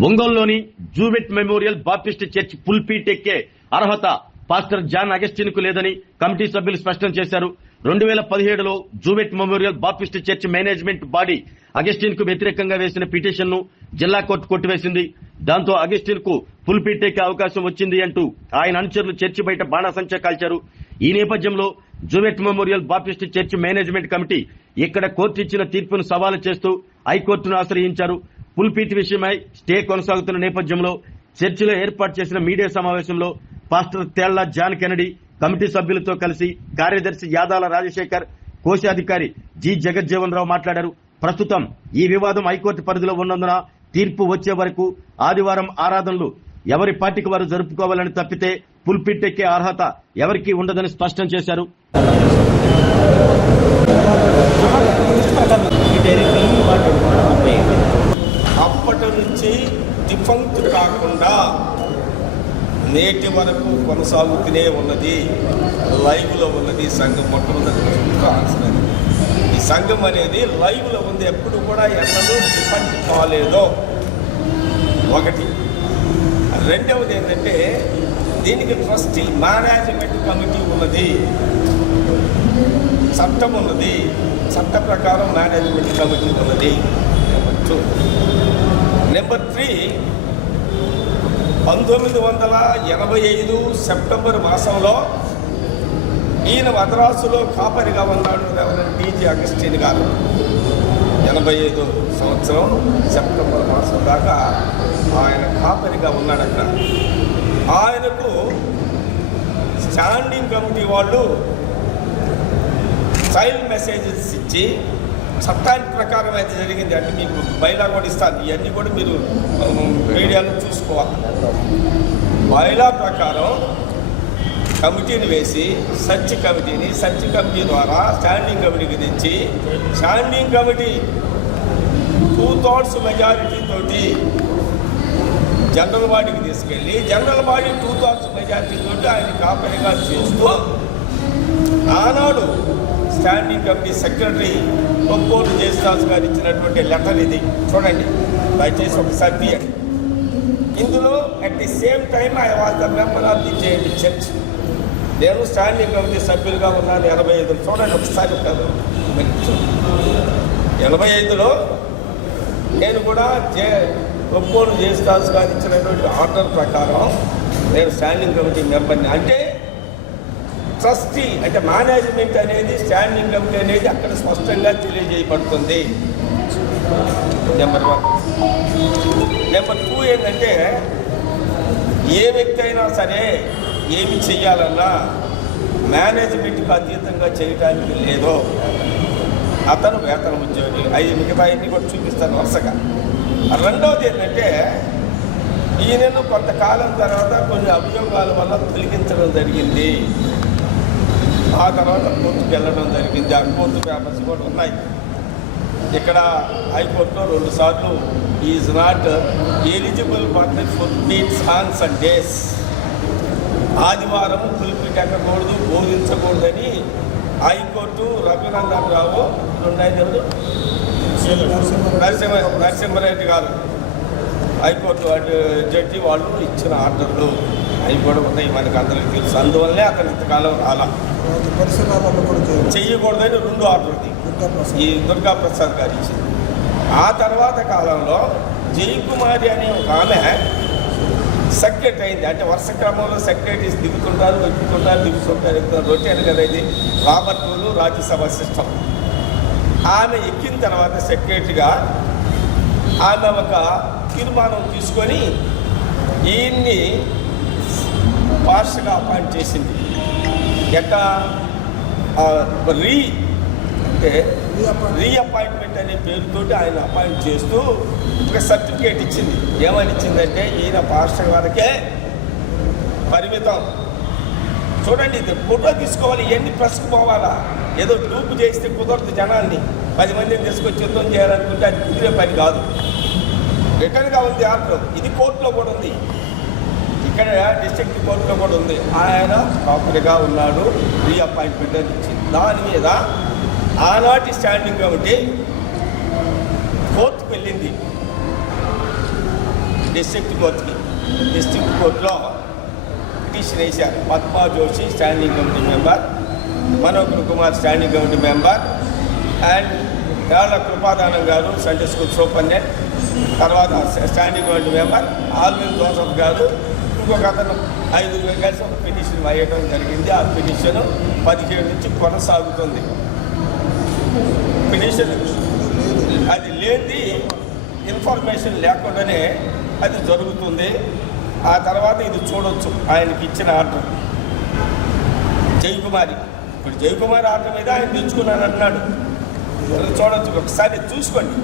ఒంగోలులోని జూవెట్ Memorial Baptist church pulpit ఎక్కే అర్హత పాస్టర్ జాన్ అగస్టిన్ కు లేదని కమిటీ సభ్యులు స్పష్టం చేశారు. 2017లో Jewett Memorial Baptist Church management body Augustine కు వ్యతిరేకంగా వేసిన పిటిషన్ ను జిల్లా కోర్టు కొట్టివేసింది. దాంతో అగస్టిన్ కు పుల్పీట్ ఎక్కే అవకాశం వచ్చింది అంటూ ఆయన అనుచరులు చర్చి బయట బాణాసంచా కాల్చారు. ఈ నేపథ్యంలో జూవెట్ Memorial Baptist Church management committee ఇక్కడ కోర్టు ఇచ్చిన తీర్పును సవాలు చేస్తూ హైకోర్టును ఆశ్రయించారు. పుల్పీట్ విషయమై స్టే కొనసాగుతున్న నేపథ్యంలో చర్చిలో ఏర్పాటు చేసిన మీడియా సమావేశంలో pastor Tella John Kennedy committee సభ్యులతో కలిసి కార్యదర్శి యాదాల రాజశేఖర్, కోశాధికారి జి జగజ్జీవన్ రావు మాట్లాడారు. ప్రస్తుతం ఈ వివాదం హైకోర్టు పరిధిలో ఉన్నందున తీర్పు వచ్చే వరకు ఆదివారం ఆరాధనలు ఎవరి పార్టీకి వారు జరుపుకోవాలని తప్పితే పుల్పీట్ ఎక్కే అర్హత ఎవరికీ ఉండదని స్పష్టం చేశారు. అప్పటి నుంచి డిఫంక్ట్ కాకుండా నేటి వరకు కొనసాగుతూనే ఉన్నది, లైవ్లో ఉన్నది సంఘం. మొట్టమొదటి ఈ సంఘం అనేది లైవ్లో ఉంది, ఎప్పుడు కూడా ఎన్నడూ డిఫంక్ట్ కాలేదో ఒకటి. రెండవది ఏంటంటే దీనికి ట్రస్టీ మేనేజ్మెంట్ కమిటీ ఉన్నది, చట్టం ఉన్నది, చట్ట ప్రకారం మేనేజ్మెంట్ కమిటీ ఉన్నది. నెంబర్ 3, 1985 సెప్టెంబర్ మాసంలో ఈయన మద్రాసులో కాపరిగా ఉన్నాడు రెవరెండ్ టీజీ అగస్టిన్ గారు. 85 సంవత్సరం సెప్టెంబర్ మాసం దాకా ఆయన కాపరిగా ఉన్నాడు అక్కడ. ఆయనకు స్టాండింగ్ కమిటీ వాళ్ళు చైల్డ్ మెసేజెస్ ఇచ్చి చట్టానికి ప్రకారం అయితే జరిగింది. అంటే మీకు బైలా కూడా ఇస్తాను, ఇవన్నీ కూడా మీరు మీడియాలో చూసుకోవాలి. బైలా ప్రకారం కమిటీని వేసి సర్చ్ కమిటీ ద్వారా స్టాండింగ్ కమిటీకి తెచ్చి స్టాండింగ్ కమిటీ 2/3 మెజారిటీ తోటి జనరల్ బాడీకి తీసుకెళ్ళి జనరల్ బాడీ 2/3 మెజారిటీ తోటి ఆయన కాపరిగా చేస్తూ ఆనాడు స్టాండింగ్ కమిటీ సెక్రటరీ కొప్పోలు జయశ్రాజ్ గారు ఇచ్చినటువంటి లెటర్ ఇది చూడండి, దయచేసి ఒకసారి తీయండి. ఇందులో at the same time I was the member of the JMD church. నేను స్టాండింగ్ కమిటీ సభ్యులుగా ఉన్నాను 85. చూడండి ఒకసారి కాదు, 85లో నేను కూడా కొప్పోలు జయశ్రాజ్ గారు ఇచ్చినటువంటి ఆర్డర్ ప్రకారం నేను స్టాండింగ్ కమిటీ మెంబర్ని. అంటే ట్రస్టీ అంటే మేనేజ్మెంట్ అనేది స్టాండింగ్ కమిటీ అనేది అక్కడ స్పష్టంగా తెలియజేయబడుతుంది. నెంబర్ 1. నెంబర్ 2 ఏంటంటే ఏ వ్యక్తి అయినా సరే ఏమి చెయ్యాలన్నా మేనేజ్మెంట్కి అతీతంగా చేయడానికి లేదో అతను వేతన ఉద్యోగి. మిగతా అన్ని కూడా చూపిస్తాను వరుసగా. రెండవది ఏంటంటే ఈయనను కొంతకాలం తర్వాత కొన్ని అభియోగాల వల్ల తొలగించడం జరిగింది. ఆ తర్వాత కోర్టుకు వెళ్ళడం జరిగింది. ఆ కోర్టు పేపర్స్ కూడా ఉన్నాయి. ఇక్కడ హైకోర్టులో 2 సార్లు is not eligible for the pulpit on Sundays. ఆదివారం పుల్పీట్ ఎక్కకూడదు, బోధించకూడదని హైకోర్టు రఘునందన్ రావు నరసింహారెడ్డి గారు హైకోర్టు జడ్జి వాళ్ళు ఇచ్చిన ఆర్డర్లు అవి కూడా ఉన్నాయి, మనకు అందరికీ తెలుసు. అందువల్లే అతను ఇంతకాలం రాలా, చెయ్యకూడదని 2 ఆర్డర్ది ఈ దుర్గాప్రసాద్ గారు ఇచ్చింది. ఆ తర్వాత కాలంలో జయకుమారి అనే ఒక ఆమె సెక్రటరీ అయింది. అంటే వరుస క్రమంలో సెక్రటరీస్ దిగుతుంటారు, ఎక్కుతుంటారు, రొటీన్ కదా ఇది, రాబర్ట్ రూలు రాజ్యసభ సిస్టమ్. ఆమె ఎక్కిన తర్వాత సెక్రటరీగా ఆమె ఒక తీర్మానం తీసుకొని ఈయన్ని పార్షగా అపాయింట్ చేసింది. ఎట్లా రీఅపాయింట్మెంట్ అనే పేరుతోటి ఆయన అపాయింట్ చేస్తూ ఒక సర్టిఫికేట్ ఇచ్చింది. ఏమని ఇచ్చిందంటే ఈయన పాస్టర్ వరకే పరిమితం. చూడండి, ఇది ఫోటో తీసుకోవాలి, ఇవన్నీ ప్రెస్కి పోవాలా. ఏదో డూపు చేస్తే కుదరదు. జనాల్ని 10 మందిని తీసుకొచ్చి యుద్ధం చేయాలనుకుంటే అది కుదిరే పని కాదు. రిటర్న్గా ఉంది ఆర్డర్, ఇది కోర్టులో కూడా ఉంది, ఇక్కడ డిస్ట్రిక్ట్ కోర్టులో కూడా ఉంది. ఆయన కాపరిగా ఉన్నాడు, రీఅపాయింట్మెంట్ అని ఇచ్చింది. దాని మీద ఆనాటి స్టాండింగ్ కమిటీ కోర్టుకు వెళ్ళింది. డిస్ట్రిక్ట్ కోర్టుకి. డిస్ట్రిక్ట్ కోర్టులో పిటిషన్ వేశారు. Padma Joshi standing committee member, Manohar Kumar standing committee member, and Kerala Krupadanam గారు సండే స్కూల్ సూపరింటెండెంట్, తర్వాత standing committee member Alvin Joseph గారు, ఇంకొక అతను 5 కలిసి ఒక పిటిషన్ వేయడం జరిగింది. ఆ పిటిషన్ 17 నుంచి కొనసాగుతుంది. పిటిషన్ అది లేని ఇన్ఫర్మేషన్ లేకుండానే అది జరుగుతుంది. ఆ తర్వాత ఇది చూడొచ్చు, ఆయనకి ఇచ్చిన ఆర్డర్ జయకుమారి. ఇప్పుడు జయకుమారి ఆర్డర్ మీద ఆయన తెచ్చుకున్నాను అన్నాడు. చూడొచ్చు, ఒకసారి చూసుకోండి.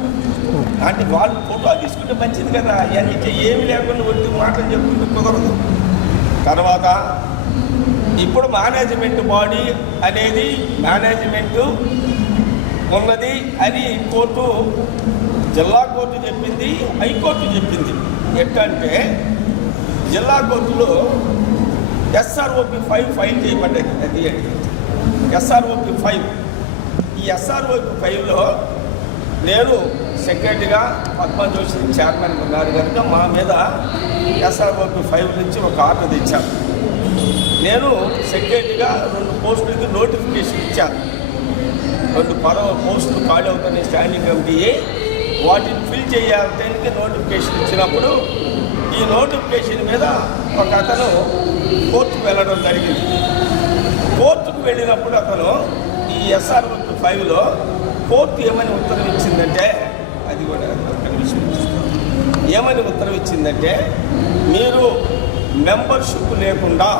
అంటే వాళ్ళు ఫోటో తీసుకుంటే మంచిది కదా. అవన్నీ ఏమి లేకుండా ఒట్టి మాటలు చెప్పుకుంటే కుదరదు. తర్వాత ఇప్పుడు మేనేజ్మెంట్ బాడీ అనేది మేనేజ్మెంటు ఉన్నది అని కోర్టు, జిల్లా కోర్టు చెప్పింది, హైకోర్టు చెప్పింది. ఎట్టంటే జిల్లా కోర్టులో SROP 5 ఫైల్ చేయబడ్డది. అది SROP 5. ఈ SROP 5లో నేను సెక్రటరీగా, పద్మా జోషి చైర్మన్ ఉన్నారు కనుక మా మీద SROP 5 నుంచి ఒక ఆర్డర్ తెచ్చాను. నేను సెక్రటరీగా 2 పోస్టులకి నోటిఫికేషన్ ఇచ్చాను. 2 పోస్టులు ఖాళీ అవుతాయి స్టాండింగ్ కమిటీ, వాటిని ఫిల్ చేయాలని నోటిఫికేషన్ ఇచ్చినప్పుడు ఈ నోటిఫికేషన్ మీద ఒక అతను కోర్టుకు వెళ్ళడం జరిగింది. కోర్టుకు వెళ్ళినప్పుడు అతను ఈ SROP 5లో కోర్టు ఏమని ఉత్తర్వు ఇచ్చిందంటే, అది కూడా ఏమని ఉత్తర్వు ఇచ్చిందంటే, మీరు మెంబర్షిప్ లేకుండా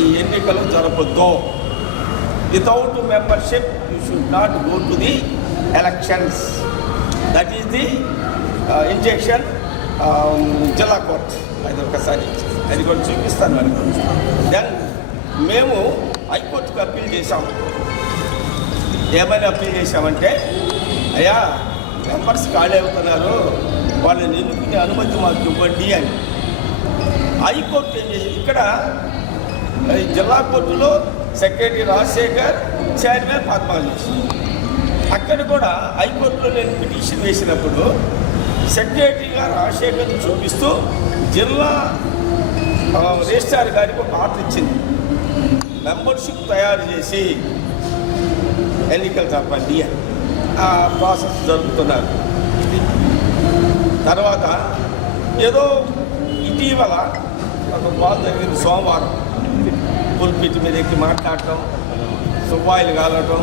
ఈ ఎన్నికలు జరపొద్దు. Without membership you should not go to the elections. That is the injunction జిల్లా కోర్ట్. అది ఒకసారి అది కూడా చూపిస్తాను మనకు. దెన్ మేము హైకోర్టుకు అప్పీల్ చేశాం. ఏమైనా అప్పీల్ చేశామంటే, అయ్యా మెంబర్స్ ఖాళీ అవుతున్నారు, వాళ్ళని ఎన్నుకునే అనుమతి మాకు ఇవ్వండి అని. హైకోర్టు ఏం చేసింది, ఇక్కడ జిల్లా కోర్టులో సెక్రటరీ రాజశేఖర్, చైర్మన్ పద్మా జోషి. అక్కడ కూడా హైకోర్టులో నేను పిటిషన్ వేసినప్పుడు సెక్రటరీగా రాజశేఖర్ని చూపిస్తూ జిల్లా రిజిస్ట్రార్ గారికి ఒక ఆర్డర్ ఇచ్చింది. మెంబర్షిప్ తయారు చేసి ఎన్నికలు జరపండి అని. ఆ ప్రాసెస్ జరుపుతున్నారు. తర్వాత ఏదో ఇటీవల ఒక బాల్ జరిగింది. సోమవారం పుల్పిట్ మీద ఎక్కి మాట్లాడటం, సుబ్బాయిలు కాలటం,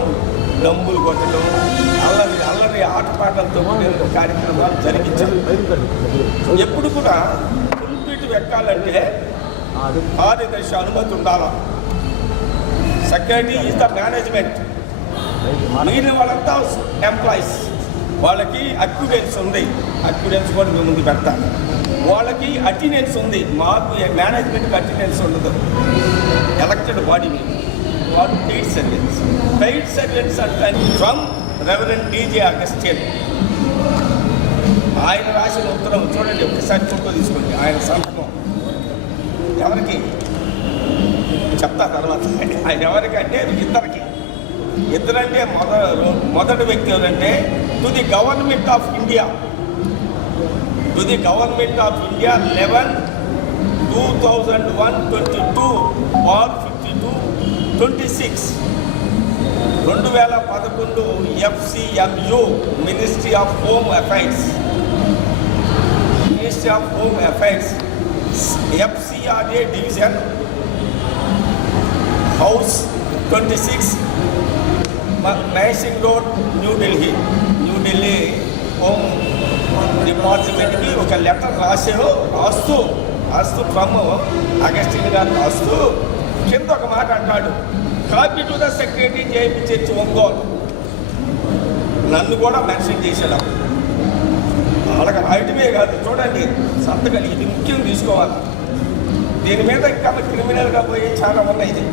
డంబులు కొట్టడం, అల్లరి ఆటపాటలతో కార్యక్రమాలు జరిగించారు. ఎప్పుడు కూడా పుల్పిట్ ఎక్కాలంటే కార్యదర్శి అనుమతి ఉండాలా. Secretary is the management. మిగిలిన వాళ్ళంతా ఎంప్లాయీస్. వాళ్ళకి అక్యుడెన్స్ ఉంది. అక్యుడెన్స్ కూడా మేము ముందు పెడతాం. వాళ్ళకి అటెండెన్స్ ఉంది. మాకు మేనేజ్మెంట్కి అటెండెన్స్ ఉండదు. ఎలక్టెడ్ బాడీ మేము. వాళ్ళు పెయిడ్ సర్వెంట్స్. పెయిడ్ సర్వెంట్స్ అంటే ఫ్రమ్ రెవరెండ్ DJ అగస్టిన్. ఆయన రాసిన ఉత్తరం చూడండి, ఒకసారి ఫోటో తీసుకోండి. ఆయన సంతకం ఎవరికి చెప్తా తర్వాత. ఆయన ఎవరికంటే ఇద్దరంటే మొదటి వ్యక్తి ఎవరంటే to the Government of India. To the Government of India 11/2001/22/52/26 2011 FCMU Ministry of Home Affairs. Ministry of Home Affairs FCRA division house 26 మహేసింగ్ రోడ్, న్యూ ఢిల్లీ హోమ్ డిపార్ట్మెంట్కి ఒక లెటర్ రాస్తూ ఫ్రమ్ అగస్టిన్ గారు రాస్తూ కింద ఒక మాట అంటాడు, copy to the secretary JP church Ongole. నన్ను కూడా మెన్షన్ చేశాడు. వాళ్ళకి రాయటమే కాదు, చూడండి సంతకాలు, ఇది ముఖ్యం తీసుకోవాలి. దీని మీద ఇంకా క్రిమినల్గా పోయి చాలా ఉన్నాయి. ఇది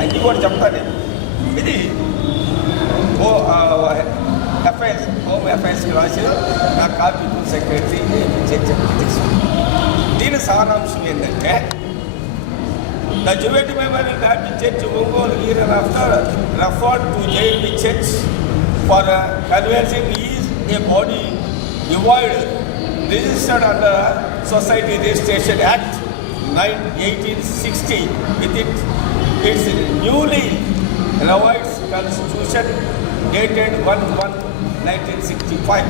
అన్నీ కూడా చెప్తాను. ఇది హోమ్ అఫైర్స్కి రాసి నా copy to secretary JP church. దీని సారాంశం ఏంటంటే, the Jewish Memorial Baptist Church Ongole hereafter referred to JP Church for conversion is a body devoid registered under Society Registration Act 1860 with its newly revised constitution dated 1/1/1965.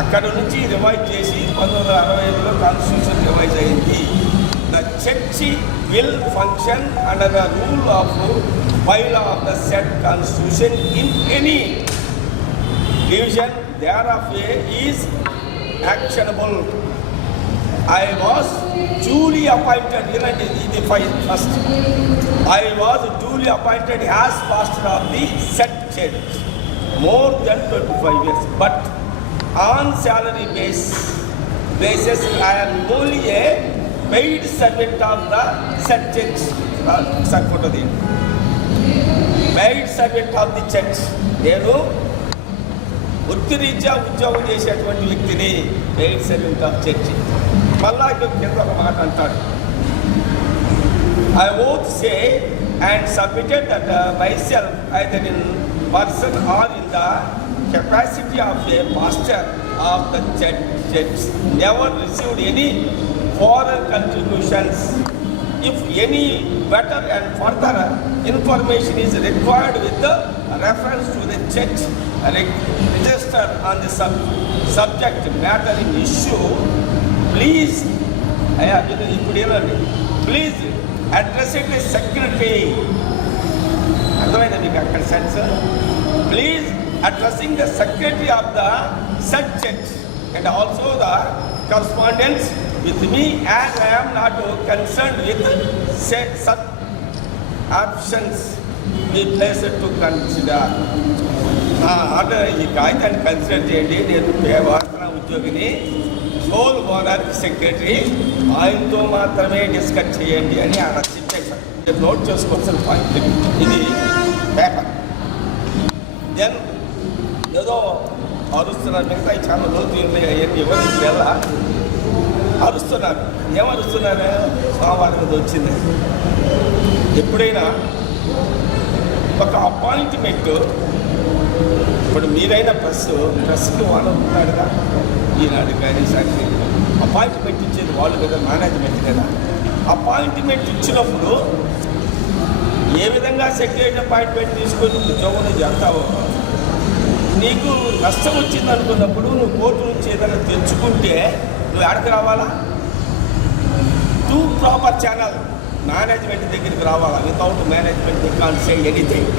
అక్కడ నుంచి revise చేసి 1965లో constitution revise అయింది. The church will function under the rule of bylaw of the said constitution in any division thereof is actionable. I was duly appointed, first. I was duly appointed as pastor of the said church more than 25 years, but on salary basis I am only a paid servant of the said church. Paid servant of the church. నేను వృత్తిరీత్యా ఉద్యోగం చేసేటువంటి వ్యక్తిని, paid servant of church. మళ్ళా కింద ఒక మాట అంటాడు, I oath say and submitted that myself either in person or in the capacity of a pastor of the church never received any foreign contributions. If any better and further information is required with the reference to the church register on the subject matter in issue, please address it to secretary. Please addressing the secretary of the said church and also the correspondence with me, as I am not concerned with such options be placed to consider. Order ఈ కాగితాన్ని consider చేయండి. నేను వాసన ఉద్యోగిని, soul owner secretary, ఆయనతో మాత్రమే discuss చేయండి అని ఆయన చెప్పేశారు. నోట్ చేసుకోవాల్సిన పాయింట్ ఇది పేపర్. దెన్ ఏదో అరుస్తున్నారు, మిగతా చాలా రోజులు అవన్నీ ఎవరి వెళ్ళ అరుస్తున్నారు. ఏమరుస్తున్నారు? సోమవారం మీద వచ్చింది. ఎప్పుడైనా ఒక అపాయింట్మెంట్, ఇప్పుడు మీరైనా ప్రెస్కి వాళ్ళు ఉంటారుగా, ఈనాడు కానీ సాక్షి అపాయింట్మెంట్ ఇచ్చేది వాళ్ళు కదా, మేనేజ్మెంట్ కదా. అపాయింట్మెంట్ ఇచ్చినప్పుడు ఏ విధంగా సెక్రటరీ అపాయింట్మెంట్ తీసుకొని ఉద్యోగం చేస్తావో, నీకు నష్టం వచ్చింది అనుకున్నప్పుడు నువ్వు కోర్టు నుంచి ఏదైనా తెచ్చుకుంటే నువ్వు ఎక్కడికి రావాలా? టూ ప్రాపర్ ఛానల్ మేనేజ్మెంట్ దగ్గరికి రావాలా. వితౌట్ మేనేజ్మెంట్ కాన్ సే ఎనీథింగ్.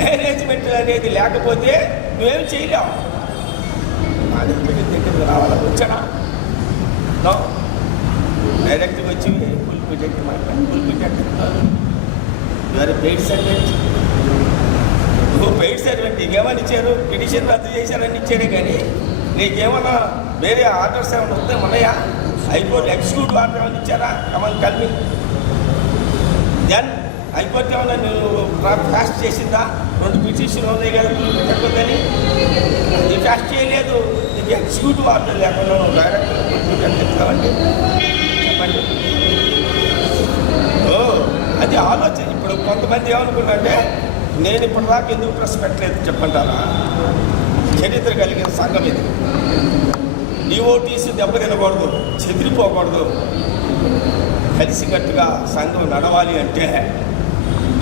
మేనేజ్మెంట్ అనేది లేకపోతే నువ్వేం చేయలేవు. మేనేజ్మెంట్ దగ్గరికి రావాలా? వచ్చానా? నో, డైరెక్ట్గా వచ్చి ఫుల్ పిటెక్ట్ మాట్లాడి ఫుల్ పిటెక్ట్ యువర్ పెయిడ్ సర్వెంట్. నువ్వు పెయిడ్ సర్వెంట్. నీకేమని ఇచ్చారు? పిటిషన్ రద్దు చేశారని ఇచ్చారే కానీ నీకేమన్నా వేరే ఆర్డర్స్ ఏమైనా వస్తే ఉన్నాయా? హైకోర్టు ఎగ్జిక్యూటివ్ ఆర్డర్ ఏమైనా ఇచ్చారా? ఏమైనా కలిపి దెన్ హైకోర్టు ఏమైనా నువ్వు ఫ్యాస్ట్ చేసిందా? 2 పిటిషన్లు ఉన్నాయి కదా చెప్పొద్దని. ఇది ఫ్యాస్ట్ చేయలేదు. నీకు ఎగ్జిక్యూటివ్ ఆర్డర్ లేకుండా నువ్వు డైరెక్ట్గా చెప్తావండి. చెప్పండి. అది ఆలోచన. ఇప్పుడు కొంతమంది ఏమనుకున్నారంటే, నేను ఇప్పటిదాకా ఎందుకు ప్రెస్ పెట్టలేదు చెప్పంటారా? చరిత్ర కలిగిన సంఘం ఇది. డివోటీస్ దెబ్బతినకూడదు, చెదిరిపోకూడదు. కలిసికట్టుగా సంఘం నడవాలి అంటే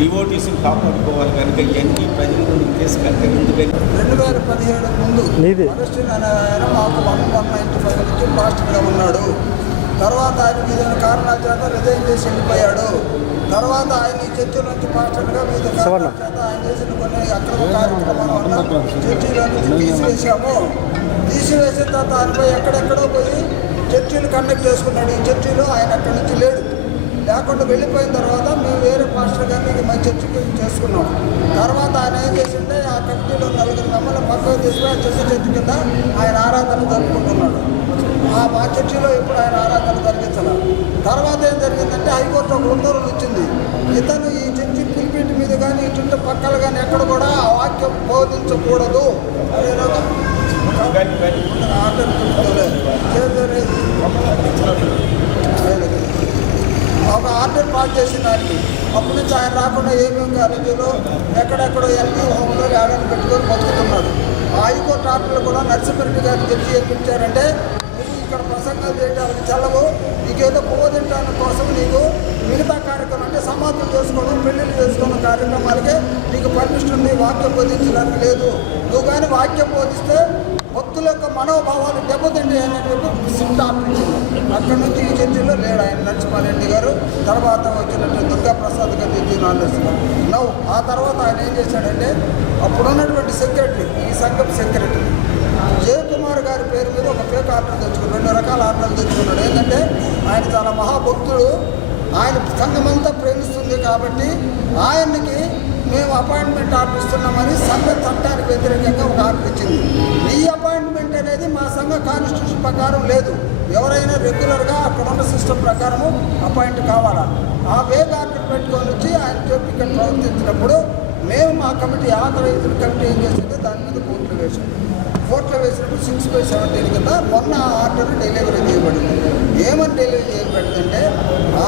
డివోటీస్ని కాపాడుకోవాలి. కనుక ఇవన్నీ ప్రజల ముందుకు తీసుకెళ్తే ఎందుకని 2017 ముందు ఆయన మాకు 195 నుంచి పాస్టర్గా ఉన్నాడు. తర్వాత ఆయన వివిధ కారణాల చేత రిజైన్ చేసి వెళ్ళిపోయాడు. తర్వాత ఆయన ఈ చర్చిల నుంచి పాస్టర్గా వివిధ కారణాల చేత ఆయన చేసిన కొన్ని అక్రమ కార్యక్రమాల వల్ల చర్చిలో నుంచి తీసివేశాము. తీసివేసిన తర్వాత ఆయనపై ఎక్కడెక్కడో పోయి చర్చిలు కండక్ట్ చేసుకున్నాడు. ఈ చర్చిలో ఆయన అక్కడి నుంచి లేకుండా వెళ్ళిపోయిన తర్వాత మేము వేరే పాస్టర్ గారిని మా చర్చికి చేసుకున్నాం. తర్వాత ఆయన ఏం చేసింటే ఆ కమిటీలో 4 మెంబర్లు పక్కకు తీసుకుని ఆ చర్చి కింద ఆయన ఆరాధన జరుపుకుంటున్నాడు. మా చర్చిలో ఇప్పుడు ఆయన ఆరాధన జరిగించాలి. తర్వాత ఏం జరిగిందంటే హైకోర్టు ఒక ఉత్తర్వులు ఇచ్చింది. ఇతను ఈ చర్చి పుల్పిట్ మీద కానీ ఈ చుట్టూ పక్కల కానీ ఎక్కడ కూడా ఆ వాక్యం బోధించకూడదు అనే ఒక ఆర్డర్ పాస్ చేసిన దానికి అప్పటి నుంచి ఆయన రాకుండా ఏమేమి కాలేజీలో ఎక్కడెక్కడో ఎల్పీ హోమ్లో ఏడాది పెట్టుకొని బతుకుతున్నాడు. హైకోర్టు ఆర్డర్లు కూడా నరసింహారెడ్డి గారు తెచ్చి ఏమిచ్చారంటే నువ్వు ఇక్కడ ప్రసంగాలు చేయడానికి చల్లవు, నీకేదో పోదించడానికి కోసం నీకు మిగతా కార్యక్రమం అంటే సమాధులు చేసుకోవడం, పెళ్లిళ్ళు చేసుకోవడం కార్యక్రమాలకే నీకు పర్మిషన్ ఉంది, వాక్యం బోధించడానికి లేదు. నువ్వు కానీ వాక్యం బోధిస్తే భక్తుల యొక్క మనోభావాలు దెబ్బతింటాయని చెప్పి సిట్ ఆపించింది. అక్కడి నుంచి ఈ చర్చలో లేడు ఆయన నరసింహారెడ్డి గారు. తర్వాత వచ్చినట్టు దుర్గా ప్రసాద్ గారు చర్చి నాలుస్తున్నారు. నవ్వు ఆ తర్వాత ఆయన ఏం చేశాడంటే అప్పుడున్నటువంటి సెక్రటరీ, ఈ సంఘం సెక్రటరీ జయకుమార్ గారి పేరు మీద ఒక ఫేక్ ఆర్డర్ తెచ్చుకున్నాడు. 2 రకాల ఆర్డర్లు తెచ్చుకున్నాడు. ఏంటంటే ఆయన చాలా మహాభక్తుడు, ఆయన సంఘమంతా ప్రేమిస్తుంది కాబట్టి ఆయనకి మేము అపాయింట్మెంట్ ఆర్డర్ ఇస్తున్నామని సంఘ చట్టానికి వ్యతిరేకంగా ఒక ఆర్డర్ ఇచ్చింది. ఈ అపాయింట్మెంట్ అనేది మా సంఘ కాన్స్టిట్యూషన్ ప్రకారం లేదు. ఎవరైనా రెగ్యులర్గా అక్కడ ఉన్న సిస్టమ్ ప్రకారము అపాయింట్ కావాలా. ఆ వేగ్ ఆర్డర్ పెట్టుకొని వచ్చి ఆయన ఇక్కడ ప్రవర్తించినప్పుడు మేము మా కమిటీ ఆథరైజ్డ్ కమిటీ ఏం చేసింది దాని మీద కోర్టులో వేసాం. కోర్టులో వేసినప్పుడు 6/17 కింద మొన్న ఆర్డర్ డెలివరీ చేయబడింది. ఏమని డెలివరీ చేయబడిందంటే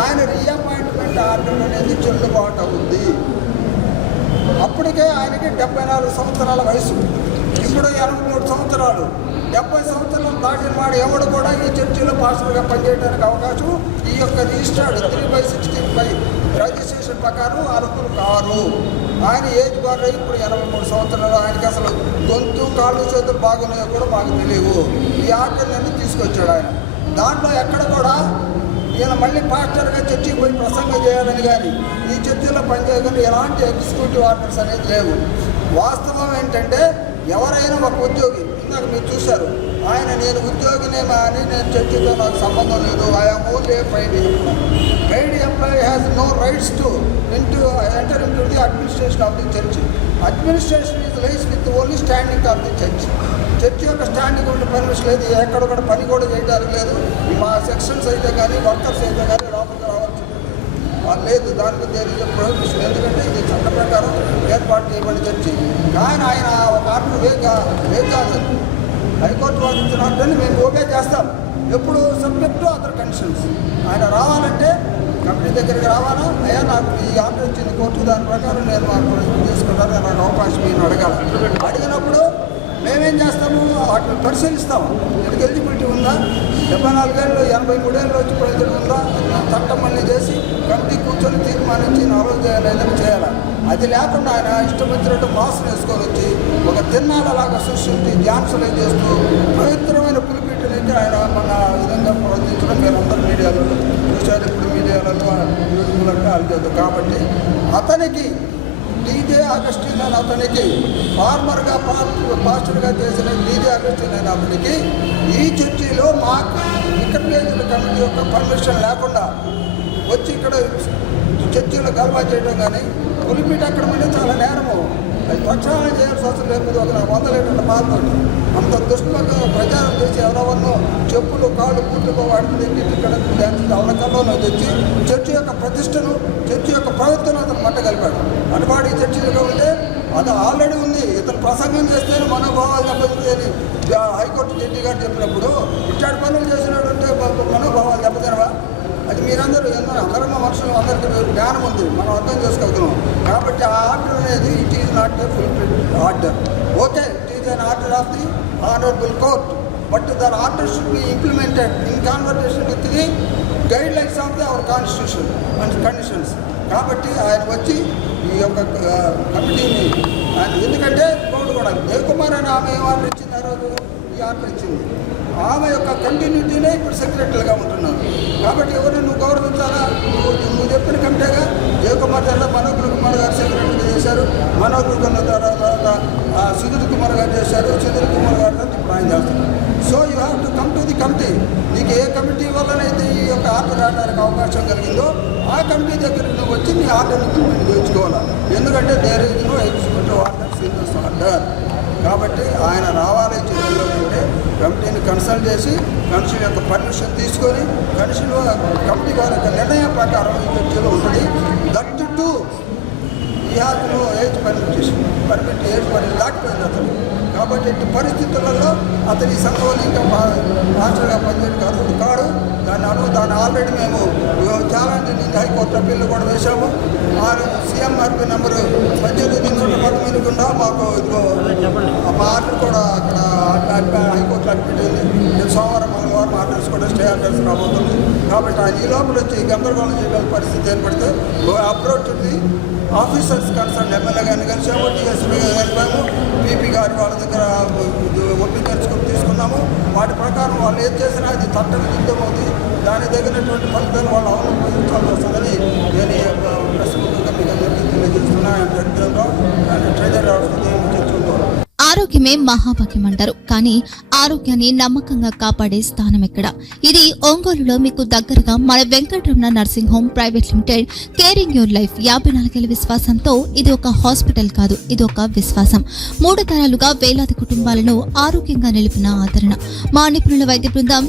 ఆయన రీఅపాయింట్మెంట్ ఆర్డర్ అనేది చెల్లుబాటు అవుద్ది. అప్పటికే ఆయనకి 74 సంవత్సరాల వయసు, ఇప్పుడు 83 సంవత్సరాలు. 70 సంవత్సరాలు దాటిన వాడు ఎవడు కూడా ఈ చర్చిలో పాస్టర్గా పనిచేయడానికి అవకాశం ఈ యొక్క రిజిస్టర్డ్ 3/16 రిజిస్ట్రేషన్ ప్రకారం అర్హులు కారు. ఆయన ఏజ్ బార్ ఇప్పుడు 83 సంవత్సరాలు. ఆయనకి అసలు గొంతు కాళ్ళు చేతులు బాగున్నాయో కూడా మాకు తెలియవు. ఈ ఆర్డర్లన్నీ తీసుకొచ్చాడు ఆయన. దాంట్లో ఎక్కడ కూడా ఈయన మళ్ళీ పాస్టర్గా చర్చికి పోయి ప్రసంగం చేయాలని కానీ ఈ చర్చిలో పనిచేయకుండా ఎలాంటి ఎగ్జిక్యూటివ్ ఆర్డర్స్ అనేది లేవు. వాస్తవం ఏంటంటే ఎవరైనా ఒక ఉద్యోగి, ఇందాక మీరు చూశారు ఆయన నేను ఉద్యోగినేమా అని నేను చర్చితో నాకు సంబంధం లేదు, I'm only paid employee. Paid employee has no rights to enter into the administration of the church. Administration is lies with only standing of the church. Church యొక్క స్టాండింగ్ ఉంటే పర్మిషన్ లేదు, ఎక్కడ కూడా పని కూడా చేయడానికి లేదు. మా సెక్షన్స్ అయితే కానీ వర్కర్స్ అయితే కానీ లోపలికి రావాల్సి లేదు. దానికి దేనికి ప్రొహిబిషన్, ఎందుకంటే ఇది చట్ట ప్రకారం ఏర్పాటు చేయబడి చర్చి. కానీ ఆయన ఒక ఆర్డర్ వేగ్ కాదు, హైకోర్టు వారు ఇచ్చిన ఆర్డర్ని మేము ఓకే చేస్తాం. ఎప్పుడు సబ్జెక్ట్ టు అదర్ కండిషన్స్. ఆయన రావాలంటే కమిటీ దగ్గరికి రావాలా, అయ్యా నాకు ఈ ఆర్డర్ ఇచ్చింది కోర్టు, దాని ప్రకారం నేను మాకు చేసుకుంటాను, నాకు అవకాశం నేను అడగాలి. అడిగినప్పుడు మేమేం చేస్తాము, వాటిని పరిశీలిస్తాము. ఎందుకు ఎలిజిబిలిటీ ఉందా, 74 ఏళ్ళు 83 ఏళ్ళు వచ్చి ప్రజలు ఉందా, చట్టం మళ్ళీ చేసి కమిటీ కూర్చొని తీర్మానించి నాలుగు చేయాలని చేయాలి. అది లేకుండా ఆయన ఇష్టం వచ్చినట్టు మాస్క్ వేసుకొని వచ్చి ఒక తిన్నాలలాగా సృష్టించి డ్యాన్సులు చేస్తూ పవిత్రమైన పులిపీటనైతే ఆయన మన విధంగా ప్రవర్తించడం మీరందరూ మీడియాలో చూశారు. ఇప్పుడు మీడియాలలో యూట్యూబ్లో అల్లేదు. కాబట్టి అతనికి డీజే అగస్టిన్ అని అతనికి ఫార్మర్గా పాస్టర్గా చేసిన డీజే అగస్టిన్ అని అతనికి ఈ చర్చిలో మాకు ఇక్కడ కమిటీ యొక్క పర్మిషన్ లేకుండా వచ్చి ఇక్కడ చర్చిలో గర్భా చేయడం కానీ పులిపీట అక్కడ మీద చాలా నేరము. అది ప్రక్షాళన చేయాల్సి అవసరం లేకపోతే ఒక 100 లీటర్ల పాలు అంత దుష్టుగా ప్రచారం చేసి ఎవరెవరినో చెప్పులు కాళ్ళు పూర్తిగా వాడికి తెచ్చి ఇక్కడ డ్యాన్స్ అవలకల్లో తెచ్చి చర్చి యొక్క ప్రతిష్టను, చర్చి యొక్క ప్రవర్తన అతను మట్టగలిపాడు. అటువాడు ఈ చర్చిలో ఉంటే అది ఆల్రెడీ ఉంది. ఇతను ప్రసంగం చేస్తేనే మనోభావాలు దెబ్బతిని హైకోర్టు జడ్జి గారు చెప్పినప్పుడు ఇట్లాంటి పనులు చేసినట్టుంటే మనోభావాలు దెబ్బతినవా? అది మీరందరూ అందరూ మనుషులు అందరికీ జ్ఞానం ఉంది, మనం అర్థం చేసుకోగలం. కాబట్టి ఆ ఆర్డర్ అనేది it is not a full order. Okay, it is an order of the honourable court, but their order should be implemented in conversation with the guidelines of the our constitution and conditions. కాబట్టి ఆయన వచ్చి ఈ యొక్క కమిటీని ఆయన, ఎందుకంటే court కూడా జయకుమార్ అని ఆమె ఆర్డర్ ఇచ్చింది, ఆ రోజు ఈ ఆర్డర్ ఇచ్చింది. ఆమె యొక్క కంటిన్యూటీనే ఇప్పుడు సెక్రటరీగా ఉంటున్నారు. కాబట్టి ఎవరిని నువ్వు గౌరవించాలా? నువ్వు చెప్పిన కమిటీగా జయకుమార్ తర్వాత మనోహర్ కుమార్ గారు సెక్రటరీగా చేశారు, మనోహర్ కుమార్ తర్వాత సుధీర్ కుమార్ గారు చేశారు, సుధీర్ కుమార్ గారు తర్వాత ఇప్పుడు ఆయన చేస్తున్నారు. So you have to come to the committee. నీకు ఏ కమిటీ వల్లనైతే ఈ యొక్క ఆర్డర్ రావడానికి అవకాశం కలిగిందో ఆ కమిటీ దగ్గరికి నువ్వు వచ్చి నీ ఆర్డర్ని ఇంప్లిమెంట్ చేసుకోవాలి. ఎందుకంటే there is no executive orders in this order. కాబట్టి ఆయన రావాలి చర్చలో అంటే కమిటీని కన్సల్ట్ చేసి కమిషన్ యొక్క పర్మిషన్ తీసుకొని కమిషన్ కమిటీ వారి యొక్క నిర్ణయం ప్రకారం ఈ చర్చలో ఉంటుంది. దట్ టు ఈ హాస్టల్లో ఏజ్ పర్మిట్ ఏజ్ దాటిపోయింది అతను. కాబట్టి ఇట్టి పరిస్థితులలో అతని సంఘంలో ఇంకా మాస్టర్గా పనిచేయడం అర్హుడు కాడు. దాన్ని ఆల్రెడీ మేము ఛాలెంజ్ హైకోర్టు అప్పీల్ కూడా వేశాము. CMRP నెంబరు 18 గుండా మాకు ఇదిగో ఆ ఆర్డర్ కూడా అక్కడ హైకోర్టులో అడ్మిట్ అయింది. సోమవారం మంగళవారం ఆర్డర్స్ కూడా స్టే ఆర్డర్స్ రాబోతుంది. కాబట్టి ఆయన ఈ లోపల వచ్చి గందరగోళం చేయగల పరిస్థితి ఏర్పడితే అప్రోచ్ ఆఫీసర్స్ కన్సర్న్ ఎమ్మెల్యే గారిని కలిసాము, DSP గారు కలిపాము, PP గారి వాళ్ళ దగ్గర ఒప్పించుకొని తీసుకున్నాము. వాటి ప్రకారం వాళ్ళు ఏం చేసినా అది చట్టవిరుద్ధం అవుతుంది. దాని తగినటువంటి ఫలితాలు వాళ్ళు అనుభవించాల్సి వస్తుందని నేను ప్రెస్ ముందుగా మీకు అందరికీ తెలియజేస్తున్నాను. ట్రెజరీ చర్చించుకుంటాను. ఆరోగ్యమే మహాభాగ్యం అంటారు, కానీ ఆరోగ్యాన్ని నమ్మకంగా కాపాడే స్థానం ఎక్కడ? ఇది ఒంగోలులో మీకు దగ్గరగా మన Venkataramana nursing home private limited. Caring your life 54 ఏళ్ల విశ్వాసంతో ఇది ఒక హాస్పిటల్ కాదు, ఇది ఒక విశ్వాసం. 3 తరాలుగా వేలాది కుటుంబాలను ఆరోగ్యంగా నిలిపిన ఆదరణ. మా నిపుణుల వైద్య బృందం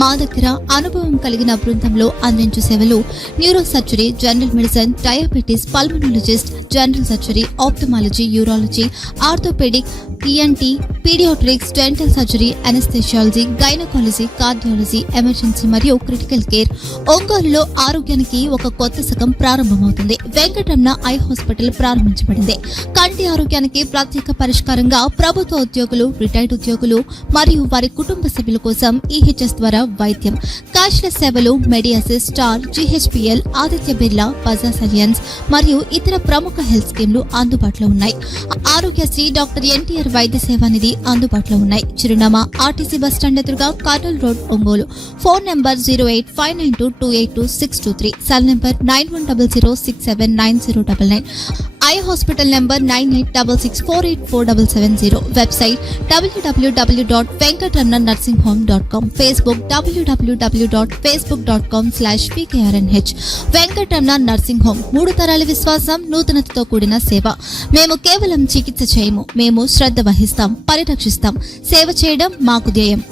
మా దగ్గర అనుభవం కలిగిన బృందంలో అందించే సేవలు neuro surgery, general medicine, diabetes, pulmonologist, general surgery, ophthalmology, urology, orthopaedic, ENT, paediatrics, dental surgery, anaesthesiology, gynaecology, cardiology, emergency మరియు క్రిటికల్ కేర్. ఒంగోలులో ఆరోగ్యానికి ఒక కొత్త శకం ప్రారంభమవుతుంది. వెంకటరమణ ఐ హాస్పిటల్ ప్రారంభించబడింది. కంటి ఆరోగ్యానికి ప్రత్యేక పరిష్కారంగా ప్రభుత్వ ఉద్యోగులు, రిటైర్డ్ ఉద్యోగులు మరియు వారి కుటుంబ సభ్యుల కోసం EHS ద్వారా వైద్యం, క్యాష్లెస్ సేవలు, Medi Assist, Star, GHPL, Aditya Birla, Bajaj Allianz మరియు ఇతర ప్రముఖ హెల్త్ స్కీమ్లు అందుబాటులో ఉన్నాయి. ఆరోగ్యశ్రీ, డాక్టర్ NTR వైద్య సేవా నిధి అందుబాటులో ఉన్నాయి. చిరునామా RTC బస్టాండ్ ఎదురుగా, Kurnool road, Ongole. Phone number 08592282623, cell number 9100679099, eye hospital number 9866484770, website www.venkatramananursinghome.com, Facebook www.facebook.com/VKRNH. Venkataramana nursing home, 3 తరాల విశ్వాసం, నూతనతతో కూడిన సేవ. మేము కేవలం చికిత్స చేయము, మేము శ్రద్ధ వహిస్తాం, పరిరక్షిస్తాం. సేవ చేయడం మాకు ధ్యేయం.